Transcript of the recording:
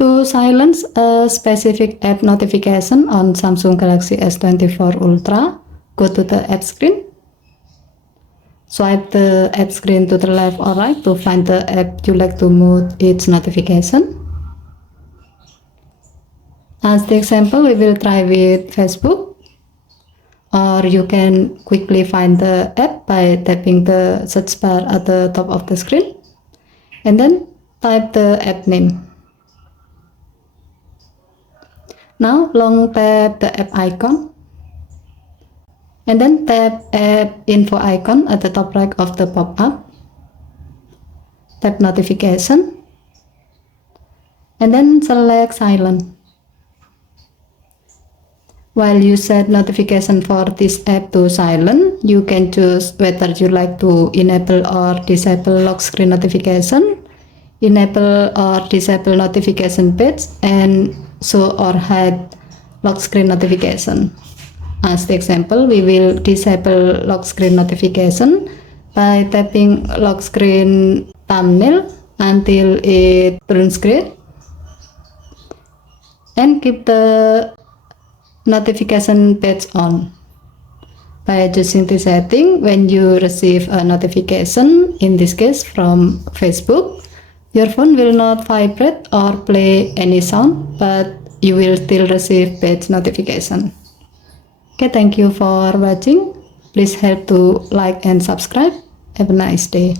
To silence a specific app notification on Samsung Galaxy S24 Ultra, go to the app screen. Swipe the app screen to the left or right to find the app you like to mute its notification. As the example, we will try with Facebook, or you can quickly find the app by tapping the search bar at the top of the screen and then type the app name. Now long tap the app icon and then tap app info icon at the top right of the pop-up. Tap notification and then select silent. While you set notification for this app to silent, you can choose whether you like to enable or disable lock screen notification, enable or disable notification page, and show or hide lock screen notification. As the example, we will disable lock screen notification by tapping lock screen thumbnail until it turns green and keep the notification page on. By adjusting the setting, when you receive a notification, in this case from Facebook, your phone will not vibrate or play any sound, but you will still receive page notification. Okay, thank you for watching. Please help to like and subscribe. Have a nice day.